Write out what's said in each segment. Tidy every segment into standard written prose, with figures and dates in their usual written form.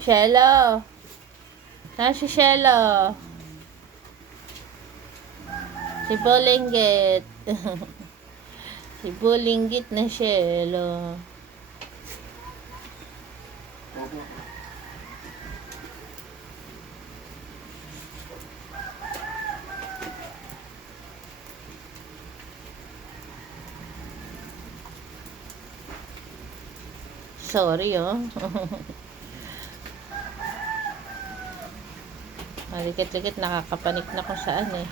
Shelo. Saan si Shelo? Si Bulinggit. Si Bulinggit na Shelo. Sorry, oh. Malikit-likit, nakakapanik na kung saan, eh.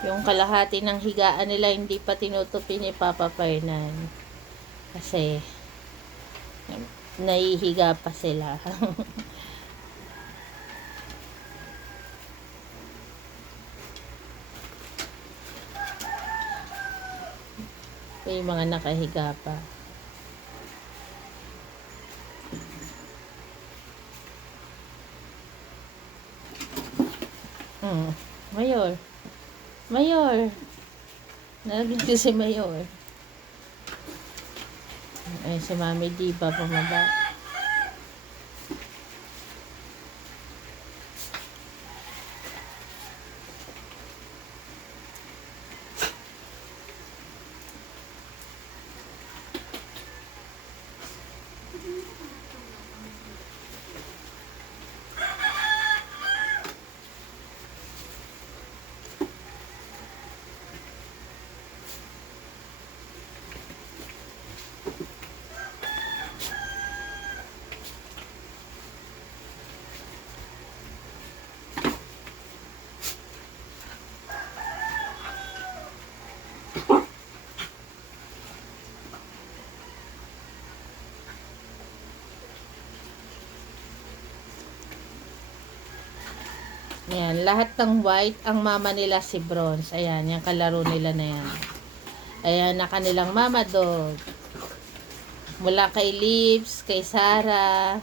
Yung kalahati ng higaan nila hindi pa tinutupi ni Papa Fernan. Kasi nahihiga pa sila. Yung mga nakahiga pa. Mayor. Mayor. Nalagyan ko si Mayor. Ay, si Mami Diba bumaba. Ayan, lahat ng white, ang mama nila si Bronze. Ayan, yung kalaro nila na yan. Ayan, na kanilang mama dog. Mula kay Lips, kay Sarah,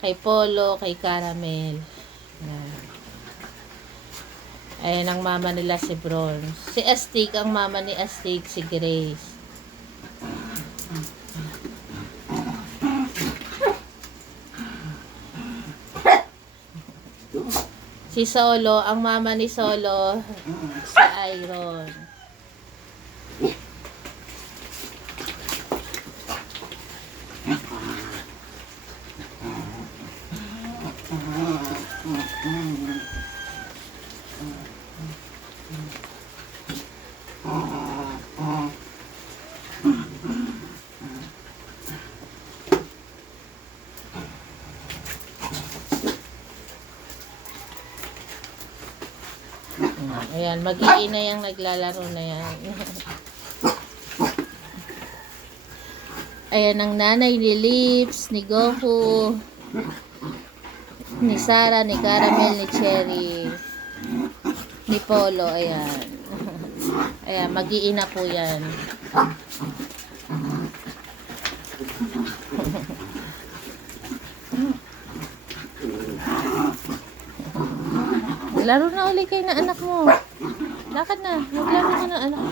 kay Polo, kay Caramel. Ayan. Ayan ang mama nila si Bronze. Si Astig, ang mama ni Astig, si Grace. Si Solo, ang mama ni Solo, si Iron. Ayan, mag-iinay ang naglalaro na yan. Ayan ang nanay ni Lips, ni Goku, ni Sarah, ni Caramel, ni Cherry, ni Polo. Ayan. Ayan, mag-iina po yan. Laro na ulit kayo na anak mo. Lakad na. Maglaro ka na anak mo.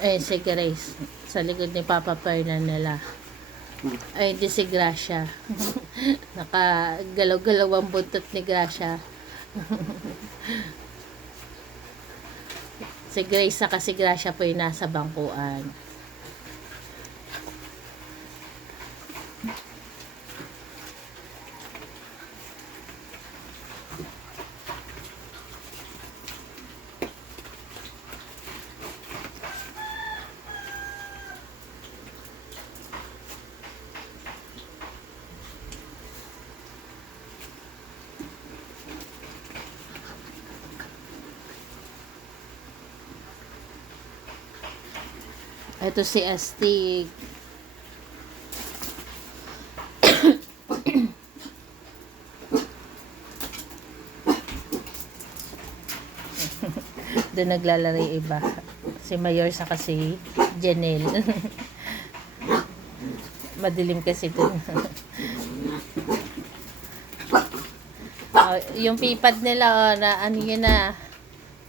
Eh, si Grace. Sa likod ni Papa Fernan nila. Ay, di si Gracia. Nakagalaw-galaw ang buntot ni Gracia. Si Grace sa kasi Gracia po yung nasa bangkuan. Ito si Astig. Doon naglalaro yung iba. Si Mayor sa kasi Janelle. Madilim kasi doon. Yung pipad nila, na ano yun na.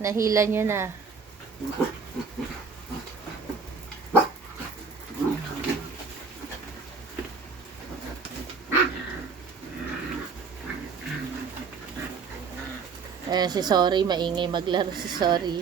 Nahila nyo na. Si Sorry, maingay maglaro si Sorry.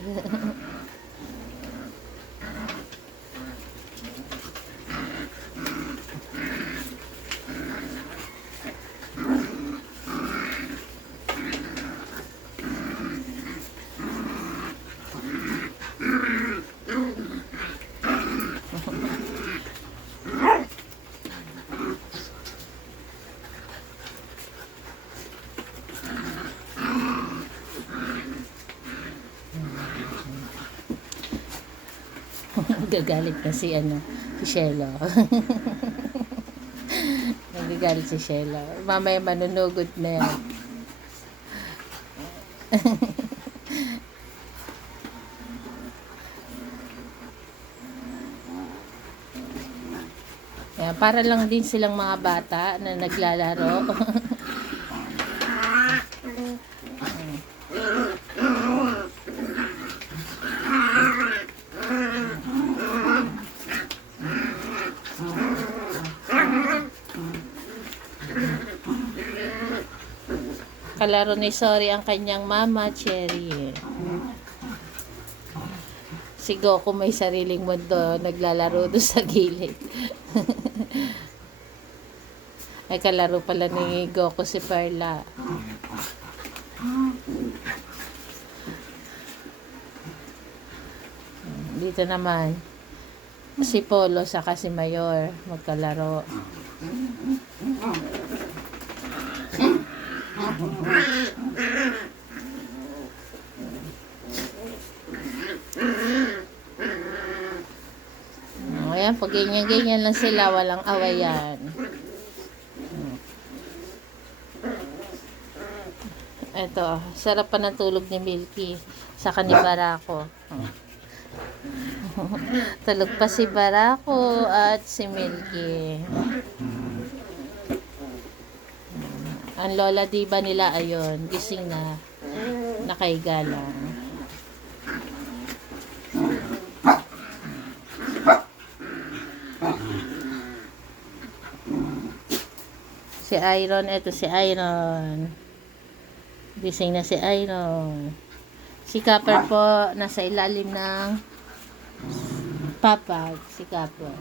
Gagalit na si si Shelo. Nagagalit si Shelo. Mamaya manunugod na yan. Kaya para lang din silang mga bata na naglalaro. Kalaro ni Sorry ang kanyang mama, Cherry. Si Goku may sariling mundo, naglalaro doon sa gilid. Ay, kalaro pala ni Goku si Perla. Dito naman, si Polo saka si Mayor, magkalaro. Ayan, pag ganyan-ganyan lang sila, walang awayan. Ito, sarap pa ng tulog ni Milky sa ni Barako. Tulog pa si Barako at si Milky. Ang lola diba nila ayon, gising na, nakaiga lang. Si Iron, eto si Iron. Gising na si Iron. Si Copper po, nasa ilalim ng papag. Si Copper.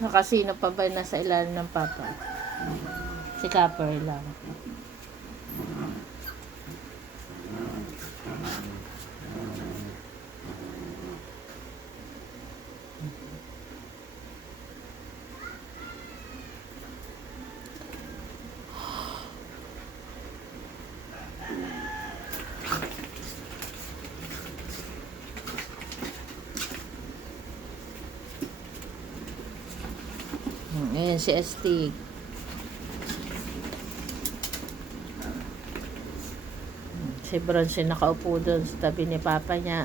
So, kasino pa ba nasa ilalim ng papag? Si Copper lang. Ayan si Astig. Si Bronze nakaupo doon sa tabi ni Papa niya.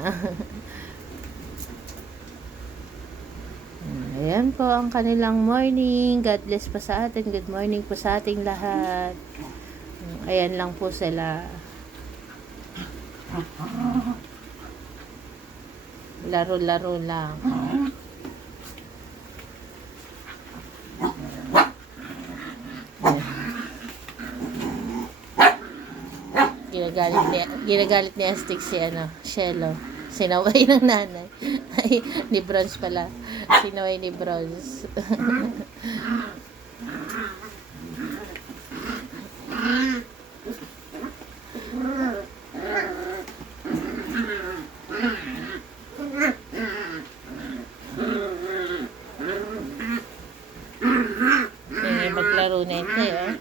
Ayan po ang kanilang morning. God bless po sa atin. Good morning po sa ating lahat. Ayan lang po sila. Laro-laro lang. Ginagalit ni Astig si Shelo. Sinaway ng nanay. Ay, ni Bronze pala. Sinaway ni Bronze. Maglaro na ito, oh.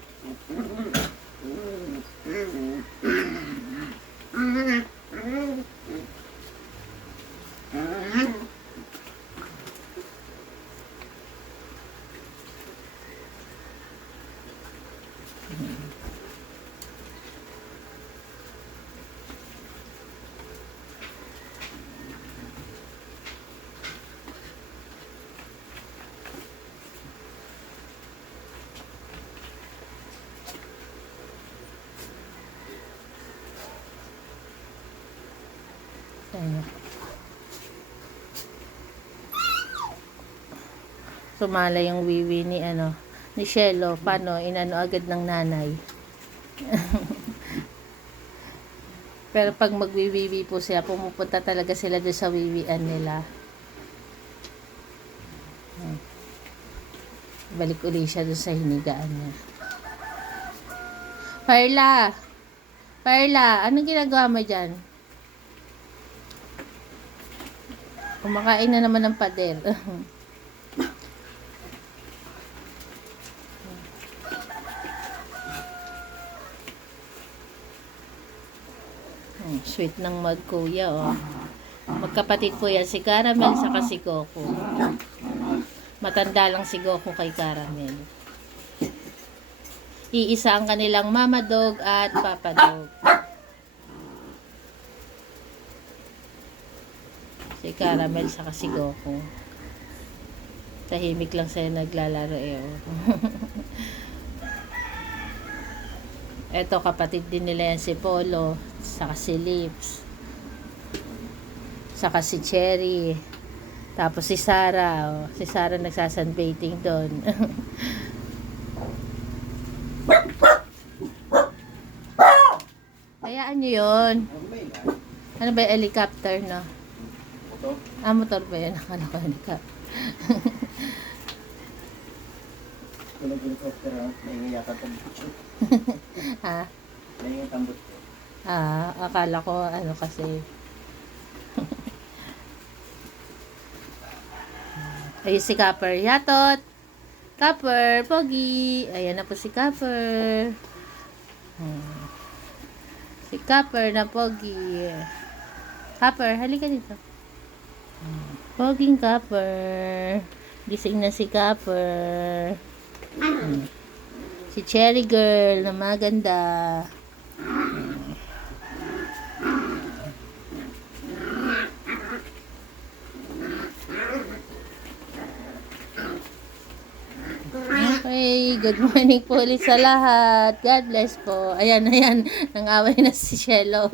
Ayan. Sumala yung wiwi ni Shelo. Paano? Inano agad ng nanay. Pero pag magwiwiwi po sila, pumupunta talaga sila doon sa wiwian nila. Balik uli siya doon sa hinigaan niya. Perla! Perla! Anong ginagawa mo dyan? Kumakain na naman ng pader. Sweet ng magkuya, oh. Magkapatid po yan, si Caramel saka si Goku. Matanda lang si Goku kay Caramel. Iisa ang kanilang mama dog at papa dog. Si Caramel saka si Goku. Tahimik lang sila naglalaro, oh. Eto, kapatid din nila yan si Polo, saka si Lips, saka si Cherry, tapos si Sarah, oh. Si Sarah nagsasunbathing doon. Hayaan nyo yun. Ano ba yung helicopter, no? Motor ba yan? Akala ko helicopter. Walang helicopter, ha? May yata tambot. Ha? May tambot. Akala ko kasi. Ayun si Copper. Yatot! Copper! Pogi! Ayan na po si Copper. Si Copper na Pogi. Copper, halika dito. Poging Copper. Gising na si Copper. Si Cherry Girl na maganda. Okay, good morning po ulit sa lahat. God bless po. Ayan, nang-away na si Shelo.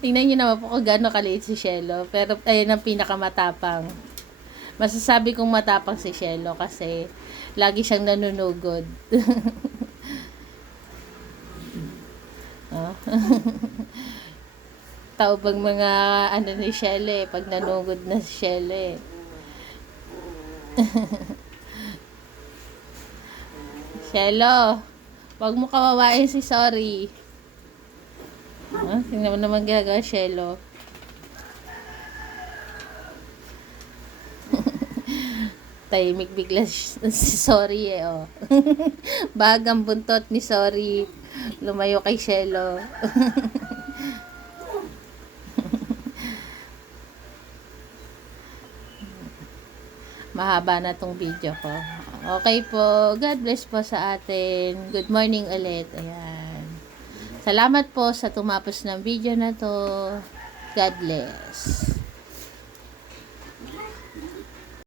Tingnan nyo naman po kung gano'n kaliit si Shelo. Pero ayun ang pinakamatapang. Masasabi kong matapang si Shelo kasi lagi siyang nanunugod. Oh. Tao bang mga ni Shelo pag nanugod na si Shelo. Shelo, wag mo kawawain si Sorry. Tingnan mo naman gagawa, Shelo. Tahimik bigla si Sorry, oh. Bagang buntot ni Sorry. Lumayo kay Shelo. Mahaba na tong video ko. Okay po. God bless po sa atin. Good morning ulit. Ayan. Salamat po sa tumapos ng video na to. God bless.